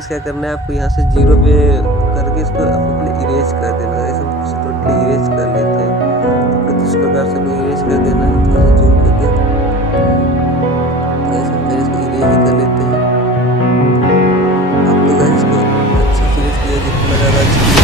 Guys क्या करना है आपको, यहाँ से 0 पे करके इसको आपको इरेज कर देना है। ऐसे टोटली इरेज कर लेते हैं, तो इस प्रकार से इरेज कर देना है। थोड़ा सा जूम करके गाइस हम पहले इसको इरेज ही कर लेते हैं। आपको गाइस इसको अच्छे से इरेज किया, जितना ज़्यादा अच्छे से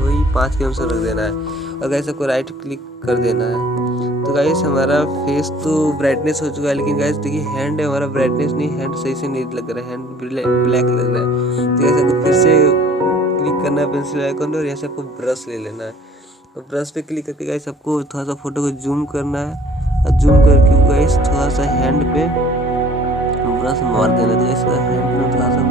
वही 5 के अनुसार रख देना है। और गाइस आपको राइट क्लिक कर देना है। तो गाइस हमारा फेस तो ब्राइटनेस हो चुका है, लेकिन गाइस देखिए हैंड है हमारा ब्राइटनेस नहीं, हैंड सही से नहीं लग रहा है, हैंड ब्लैक लग रहा है। तो गाइस आपको फिर से क्लिक करना है पेंसिल आइकन पे, और यहाँ से आपको ब्रश ले लेना है। और ब्रश पे क्लिक करके गाइस आपको थोड़ा सा फोटो को जूम करना है, और जूम करके गाइस थोड़ा सा हैंड पे ब्रश मार देना है। तो गाइस हैंड पे थोड़ा सा